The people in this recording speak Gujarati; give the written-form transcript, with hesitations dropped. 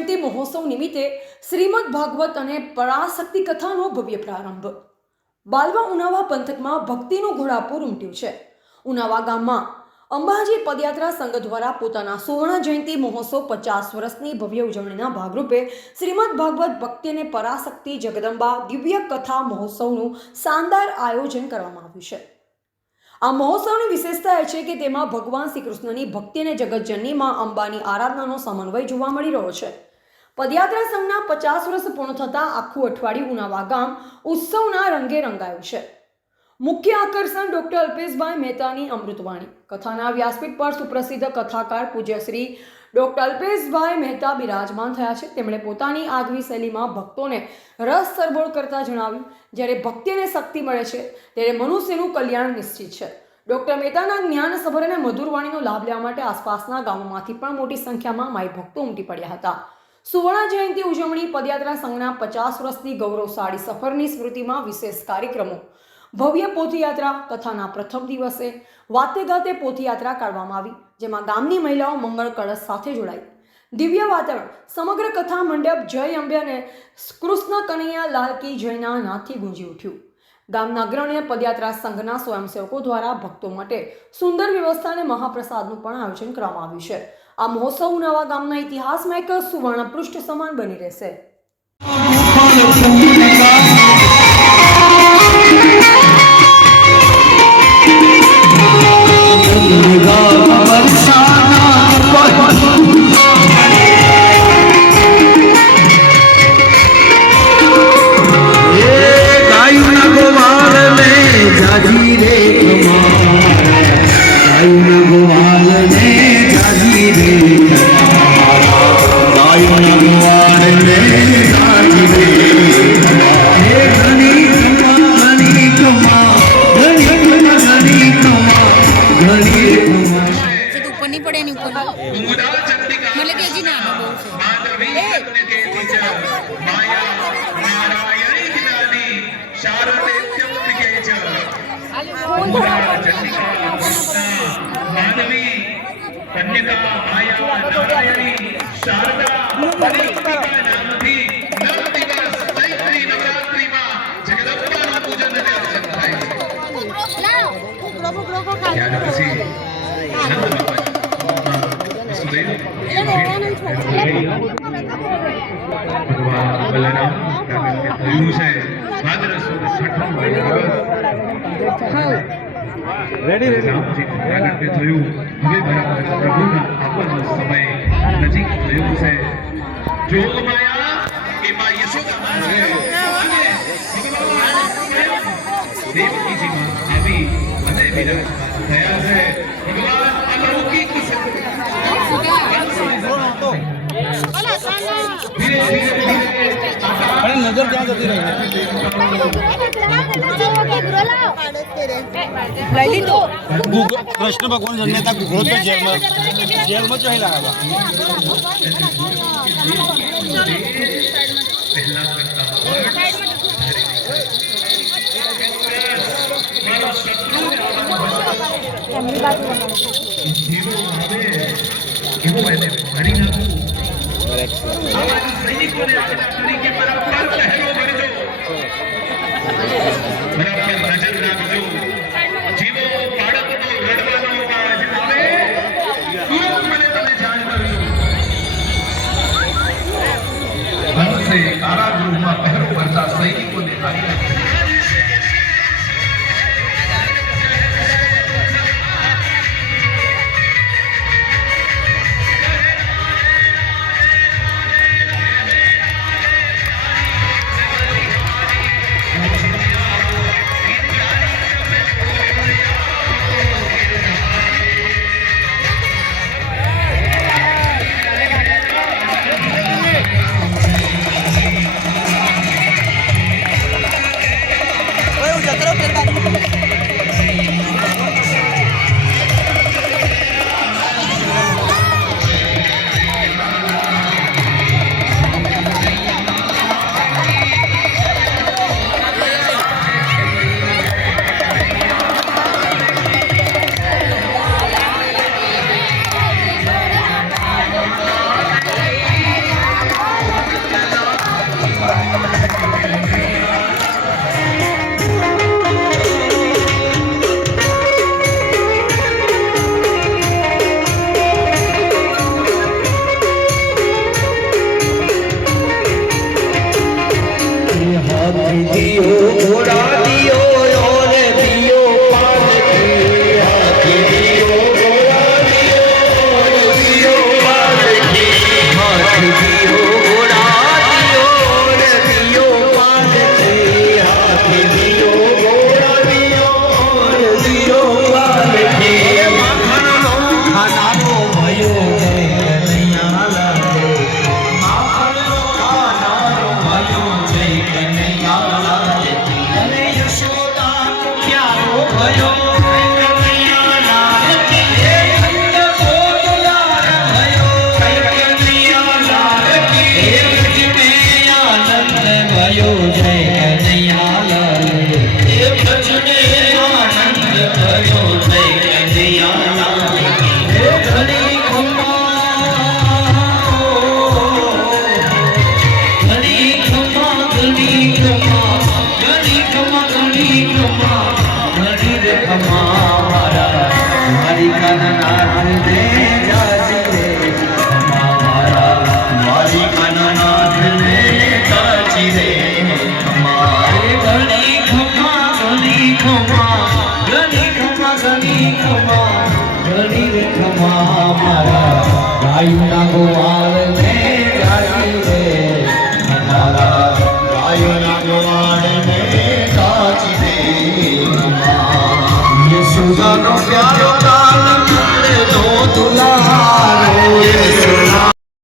જયંતિ મહોત્સવ નિમિત્તે શ્રીમદ ભાગવત અને પરાશક્તિ કથાનો ભવ્ય પ્રારંભ। બાલવા ઉનાવા પંથકમાં ભક્તિનું ઘોડાપુર ઉમટ્યું છે। ઉનાવા ગામમાં અંબાજી પદયાત્રા સંઘ દ્વારા પોતાના સુવર્ણ જયંતિ મહોત્સવ 50 વર્ષની ભવ્ય ઉજવણીના ભાગરૂપે શ્રીમદ ભાગવત ભક્તિ અને પરાશક્તિ જગદંબા દિવ્ય કથા મહોત્સવનું શાનદાર આયોજન કરવામાં આવ્યું છે। આ મહોત્સવની વિશેષતા એ છે કે તેમાં ભગવાન શ્રી કૃષ્ણની ભક્તિ અને જગતજનની માં અંબાની આરાધનાનો સમન્વય જોવા મળી રહ્યો છે। પદયાત્રા સંઘના 50 વર્ષ પૂર્ણ થતાં આખું અઠવાડિયું ઉનાવા ગામ ઉત્સવના રંગે રંગાયું છે। મુખ્ય આકર્ષણ ડોક્ટર અલ્પેશભાઈ મહેતાની અમૃતવાણી। કથાના વ્યાસપીઠ પર સુપ્રસિદ્ધ કથાકાર પૂજ્ય શ્રી ડોક્ટર અલ્પેશભાઈ મહેતા બિરાજમાન થયા છે। તેમણે પોતાની આગવી શૈલીમાં ભક્તોને રસ સરબોળ કરતા જણાવ્યું, જ્યારે ભક્તિ અને શક્તિ મળે છે ત્યારે મનુષ્યનું કલ્યાણ નિશ્ચિત છે। ડોક્ટર મહેતાના જ્ઞાનસભર અને મધુર વાણીનો લાભ લેવા માટે આસપાસના ગામોમાંથી પણ મોટી સંખ્યામાં માઈ ભક્તો ઉમટી પડ્યા હતા। સુવર્ણ જયંતિ ઉજવણી પદયાત્રા સંઘના 50 વર્ષની ગૌરવશાળી સફરની સ્મૃતિમાં વિશેષ કાર્યક્રમો, ભવ્ય પોથયાત્રા, કથાના પ્રથમ દિવસે વાતે ગાતે પોથયાત્રા કાઢવામાં આવી, જેમાં ગામની મહિલાઓ મંગળ કળશ સાથે જોડાઈ। દિવ્ય વાતાવરણ, સમગ્ર કથા મંડપ જય અંબે અને કૃષ્ણ કનૈયા લાલ કી જયના નાદથી ગુંજી ઉઠ્યું। ગામના અગ્રણી પદયાત્રા સંઘના સ્વયંસેવકો દ્વારા ભક્તો માટે સુંદર વ્યવસ્થા અને મહાપ્રસાદનું પણ આયોજન કરવામાં આવ્યું છે। આ મહોત્સવ ઉનાવા ગામના ઇતિહાસમાં એક સુવર્ણ પૃષ્ઠ સમાન બની રહેશે। नजर क्या जती रही कृष्ण भगवान जन्मे था गुगलो तो जेल में जो ही लगा સૈનિકોને આજના તરીકે બરાબર પહેરો ભરજો, બરાબર નજર રાખજો। જીવો બાળકનો રડવાનો અવાજ આવે તુરંત મને તમે જાણ કરજો। હંસે કારાગૃહમાં પહેરો ભરતા સૈનિકોને મારી નાખ્યા। ખમા મારા દ્વારિકાનાથ ને જાજી રે ખમા મારા દ્વારિકાનાથ ને જાજી રે ખમા ઘણી ખમા ઘણી ખમા ઘણી ખમા ઘણી ખમા ઘણી રે ખમા મારા ગાયુના ગોવાળ ને જાજી રે મારા ગાયુના ગોવાળ ને જાજી રે યશોદાનો પ્યારો